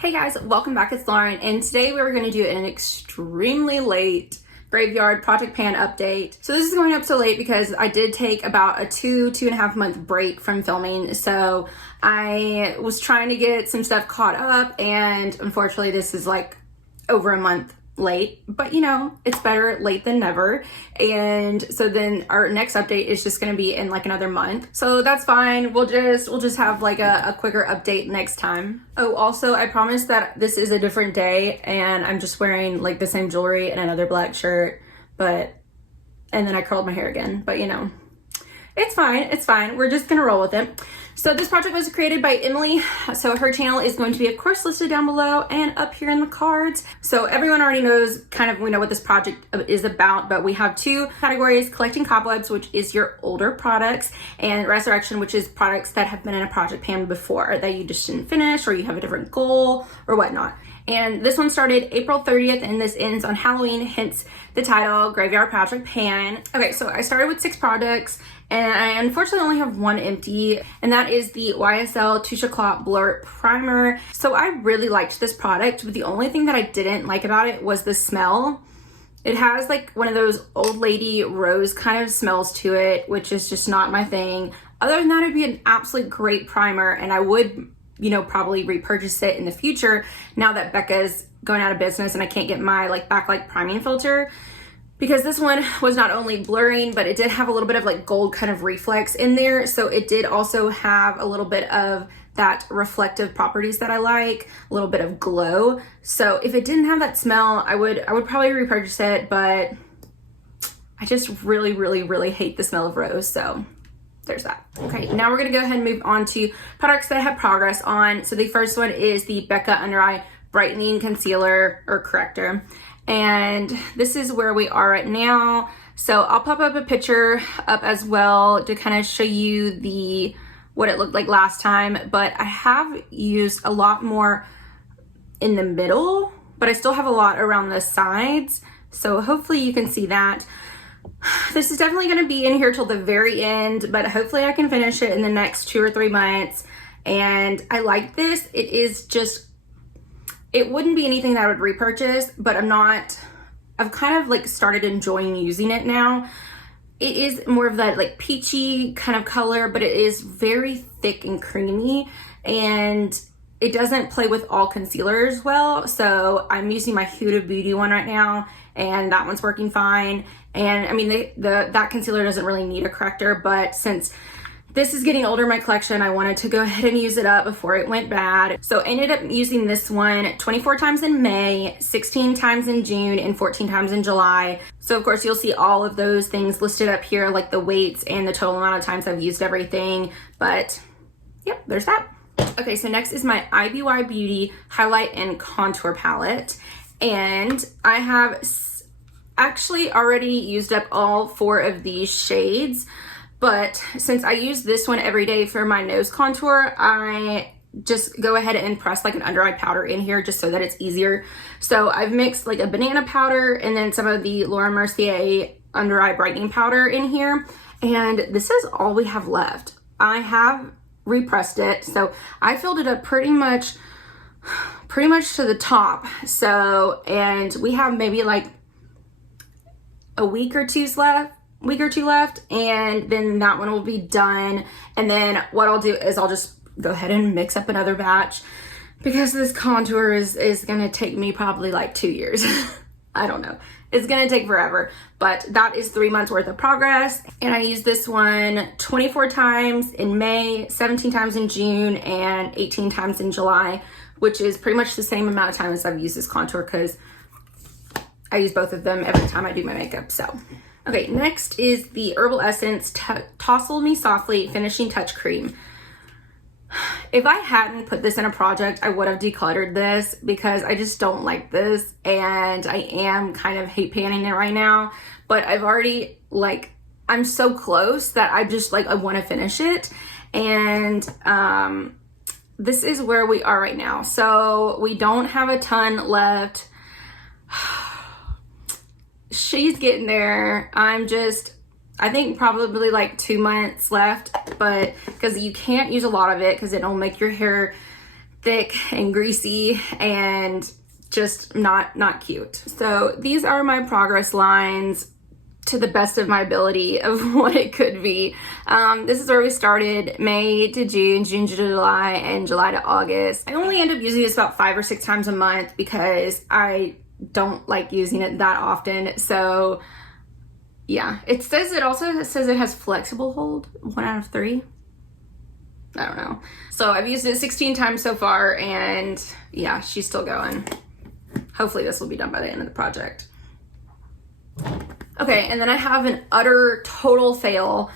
Hey guys, welcome back. It's Lauren, and today we're going to do an extremely late Graveyard Project Pan update. So this is going up so late because I did take about a two and a half month break from filming. So I was trying to get some stuff caught up, and unfortunately this is like over a month late, but you know, it's better late than never. And so then our next update is just going to be in like another month, so that's fine. We'll just have like a quicker update next time. Oh, also I promise that this is a different day and I'm just wearing like the same jewelry and another black shirt, and then I curled my hair again, but you know, it's fine. We're just gonna roll with it. So this project was created by Emily. So her channel is going to be, of course, listed down below and up here in the cards. So everyone already knows, we know what this project is about, but we have two categories: collecting cobwebs, which is your older products, and resurrection, which is products that have been in a project pan before that you just didn't finish, or you have a different goal or whatnot. And this one started April 30th and this ends on Halloween, hence the title, Graveyard Project Pan. Okay, so I started with 6 products and I unfortunately only have one empty, and that is the YSL Touche Éclat Blur Primer. So I really liked this product, but the only thing that I didn't like about it was the smell. It has like one of those old lady rose kind of smells to it, which is just not my thing. Other than that, it'd be an absolute great primer, and I would, you know, probably repurchase it in the future now that Becca's going out of business and I can't get my like backlight priming filter, because this one was not only blurring, but it did have a little bit of like gold kind of reflex in there. So it did also have a little bit of that reflective properties that I like, a little bit of glow. So if it didn't have that smell, I would probably repurchase it, but I just really hate the smell of rose. So there's that. Okay, now we're gonna go ahead and move on to products that I have progress on. So the first one is the Becca Under Eye Brightening Concealer or Corrector. And this is where we are right now. So I'll pop up a picture up as well to kind of show you what it looked like last time. But I have used a lot more in the middle, but I still have a lot around the sides. So hopefully you can see that. This is definitely going to be in here till the very end, but hopefully I can finish it in the next 2 or 3 months. And I like this. It wouldn't be anything that I would repurchase, but I've kind of like started enjoying using it now. It is more of that like peachy kind of color, but it is very thick and creamy, and it doesn't play with all concealers well. So I'm using my Huda Beauty one right now, and that one's working fine. And I mean, that concealer doesn't really need a corrector, but since this is getting older in my collection, I wanted to go ahead and use it up before it went bad. So I ended up using this one 24 times in May, 16 times in June, and 14 times in July. So of course you'll see all of those things listed up here, like the weights and the total amount of times I've used everything. But yep, there's that. Okay, so next is my IBY Beauty Highlight and Contour Palette. And I have actually already used up all 4 of these shades. But since I use this one every day for my nose contour, I just go ahead and press like an under eye powder in here just so that it's easier. So I've mixed like a banana powder and then some of the Laura Mercier under eye brightening powder in here. And this is all we have left. I have repressed it. So I filled it up pretty much to the top. So, and we have maybe like a week or two left, and then that one will be done. And then what I'll do is I'll just go ahead and mix up another batch, because this contour is gonna take me probably like 2 years. I don't know, it's gonna take forever, but that is 3 months worth of progress. And I used this one 24 times in May, 17 times in June, and 18 times in July, which is pretty much the same amount of time as I've used this contour, because I use both of them every time I do my makeup. So okay, next is the Herbal Essence Tousle Me Softly Finishing Touch Cream. If I hadn't put this in a project, I would have decluttered this, because I just don't like this, and I am kind of hate panning it right now. But I've already, like, I'm so close that I just like, I want to finish it. And this is where we are right now. So we don't have a ton left. She's getting there. I think probably like 2 months left, but because you can't use a lot of it because it'll make your hair thick and greasy and just not cute. So these are my progress lines to the best of my ability of what it could be. This is where we started: May to June, June to July, and July to August. I only end up using this about 5 or 6 times a month because I don't like using it that often. So yeah, it says it has flexible hold, 1 out of 3. I don't know. So I've used it 16 times so far, and yeah, she's still going. Hopefully this will be done by the end of the project. Okay, and then I have an utter total fail.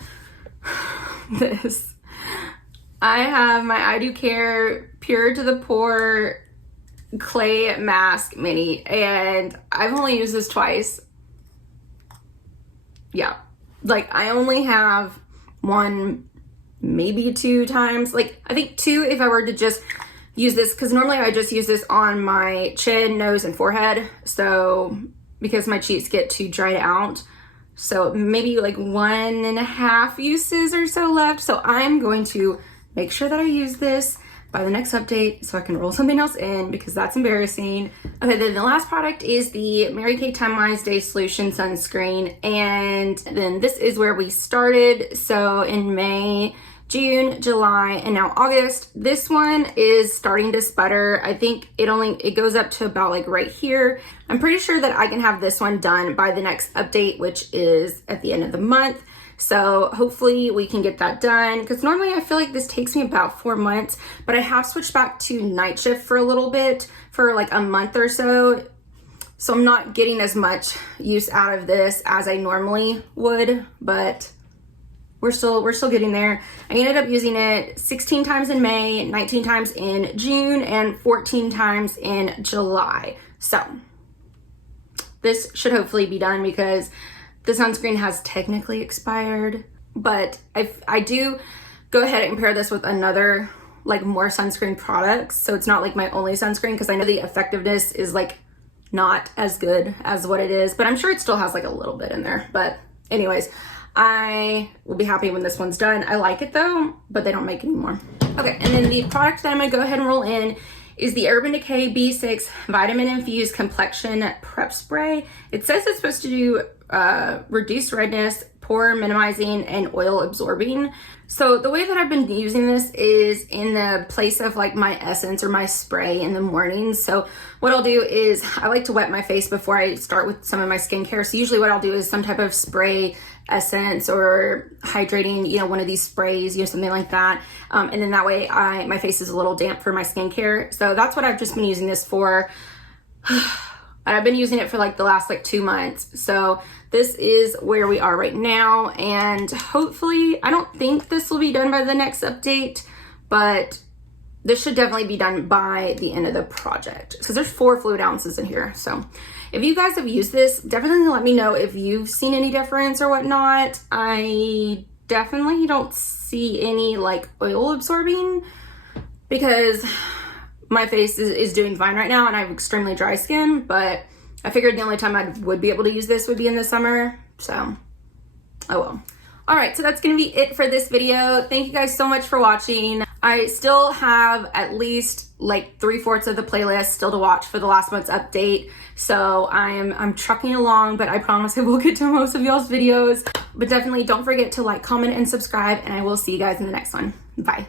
This. I have my I Do Care Pure to the Pore Clay Mask Mini, and I've only used this twice. Yeah, like I only have 1, maybe 2 times. Like I think 2 if I were to just use this, because normally I just use this on my chin, nose, and forehead. So because my cheeks get too dried out. So maybe like 1.5 uses or so left. So I'm going to make sure that I use this by the next update so I can roll something else in, because that's embarrassing. Okay, then the last product is the Mary Kay Time Wise Day Solution Sunscreen. And then this is where we started. So in May, June, July, and now August. This one is starting to sputter. I think it goes up to about like right here. I'm pretty sure that I can have this one done by the next update, which is at the end of the month. So hopefully we can get that done, because normally I feel like this takes me about 4 months, but I have switched back to night shift for a little bit, for like a month or so. So I'm not getting as much use out of this as I normally would, but we're still getting there. I ended up using it 16 times in May, 19 times in June, and 14 times in July. So this should hopefully be done, because the sunscreen has technically expired, but I do go ahead and pair this with another, like, more sunscreen products. So it's not like my only sunscreen, because I know the effectiveness is like not as good as what it is, but I'm sure it still has like a little bit in there. But anyways, I will be happy when this one's done. I like it though, but they don't make any more. Okay, and then the product that I'm gonna go ahead and roll in is the Urban Decay B6 Vitamin Infused Complexion Prep Spray. It says it's supposed to do reduce redness, pore minimizing, and oil absorbing. So the way that I've been using this is in the place of like my essence or my spray in the morning. So what I'll do is I like to wet my face before I start with some of my skincare. So usually what I'll do is some type of spray, essence, or hydrating, you know, one of these sprays, you know, something like that. And then that way my face is a little damp for my skincare. So that's what I've just been using this for. I've been using it for like the last like 2 months. So this is where we are right now. And hopefully, I don't think this will be done by the next update, but this should definitely be done by the end of the project, because there's 4 fluid ounces in here. So if you guys have used this, definitely let me know if you've seen any difference or whatnot. I definitely don't see any like oil absorbing, because my face is doing fine right now and I have extremely dry skin, but I figured the only time I would be able to use this would be in the summer. So, oh well. All right, so that's gonna be it for this video. Thank you guys so much for watching. I still have at least like 3/4 of the playlist still to watch for the last month's update. So I'm trucking along, but I promise I will get to most of y'all's videos. But definitely don't forget to like, comment, and subscribe, and I will see you guys in the next one. Bye.